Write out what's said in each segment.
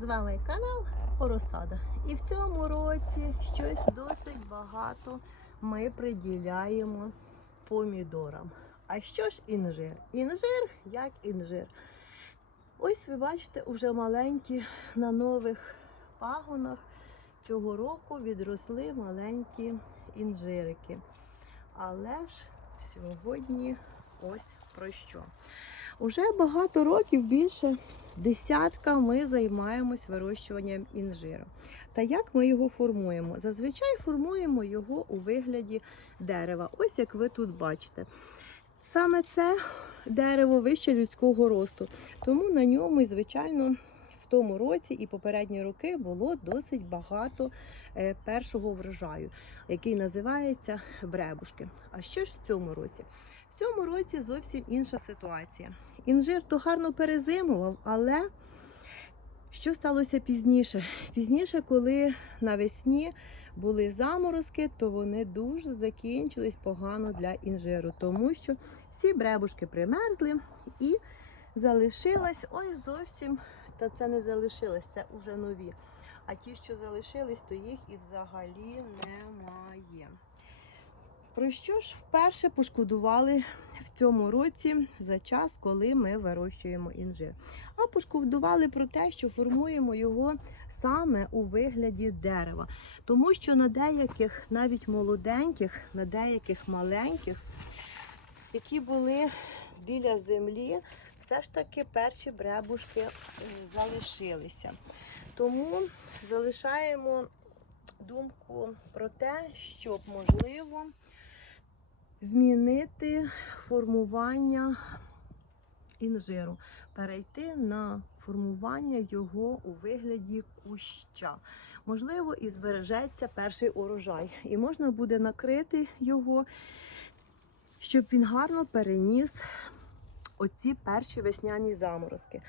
З вами канал Оросада. І в цьому році щось досить багато ми приділяємо помідорам. А що ж інжир? Інжир як інжир. Ось ви бачите, уже маленькі на нових пагонах цього року відросли маленькі інжирики. Але ж сьогодні ось про що. Уже багато років, більше десятка, ми займаємось вирощуванням інжиру. Та як ми його формуємо? Зазвичай формуємо його у вигляді дерева. Ось як ви тут бачите. Саме це дерево вище людського росту, тому на ньому, звичайно, в тому році і попередні роки було досить багато е, першого врожаю, який називається бребушки. А що ж в цьому році? В цьому році зовсім інша ситуація. Інжир то гарно перезимував, але що сталося пізніше? Пізніше, коли навесні були заморозки, то вони дуже закінчились погано для інжиру, тому що всі бребушки примерзли і залишилась ось зовсім, та це не залишилось, це вже нові. А ті, що залишились, то їх і взагалі немає. Про що ж вперше пошкодували в цьому році за час, коли ми вирощуємо інжир? А пошкодували про те, що формуємо його саме у вигляді дерева. Тому що на деяких, навіть молоденьких, на деяких маленьких, які були біля землі, все ж таки перші бребушки залишилися. Тому залишаємо думку про те, щоб можливо змінити формування інжиру, перейти на формування його у вигляді куща. Можливо, і збережеться перший урожай, і можна буде накрити його, щоб він гарно переніс оці перші весняні заморозки.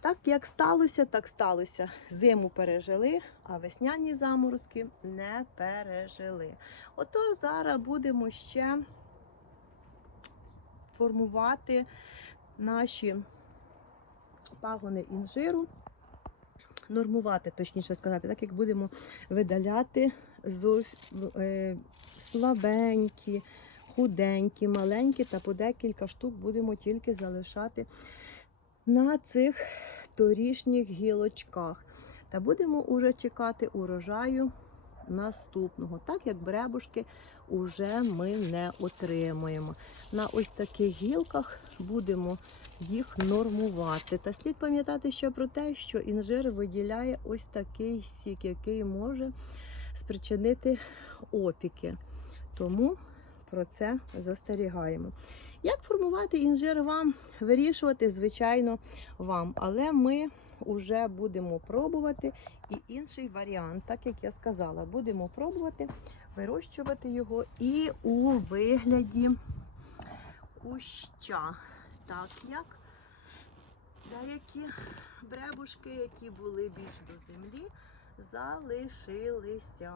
Так як сталося, так сталося. Зиму пережили, а весняні заморозки не пережили. Отож, зараз будемо ще формувати наші пагони інжиру, нормувати, точніше сказати, так як будемо видаляти е, слабенькі, худенькі, маленькі та по декілька штук будемо тільки залишати на цих торішніх гілочках. Та будемо уже чекати урожаю наступного, так як бребушки уже ми не отримуємо. На ось таких гілках будемо їх нормувати. Та слід пам'ятати ще про те, що інжир виділяє ось такий сік, який може спричинити опіки. Тому про це застерігаємо. Як формувати інжир вам? Вирішувати, звичайно, вам. Але ми вже будемо пробувати і інший варіант, так як я сказала, будемо пробувати вирощувати його і у вигляді куща. Так як деякі бребушки, які були більш до землі, залишилися.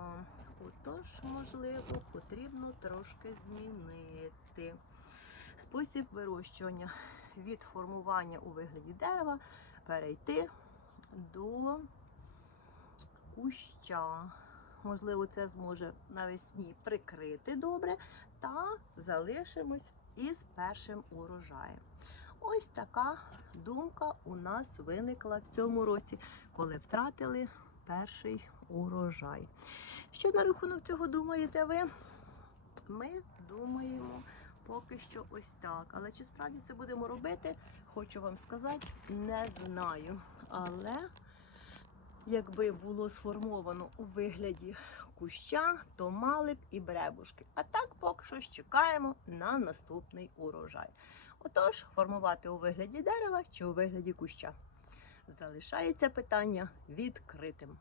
Отож, можливо, потрібно трошки змінити. Спосіб вирощування від формування у вигляді дерева перейти до куща. Можливо, це зможе навесні прикрити добре, та залишимось із першим урожаєм. Ось така думка у нас виникла в цьому році, коли втратили перший урожай. Що на рахунок цього думаєте ви? Ми думаємо поки що ось так. Але чи справді це будемо робити, хочу вам сказати, не знаю. Але якби було сформовано у вигляді куща, то мали б і бребушки. А так поки що чекаємо на наступний урожай. Отож, формувати у вигляді дерева чи у вигляді куща. Залишається питання відкритим.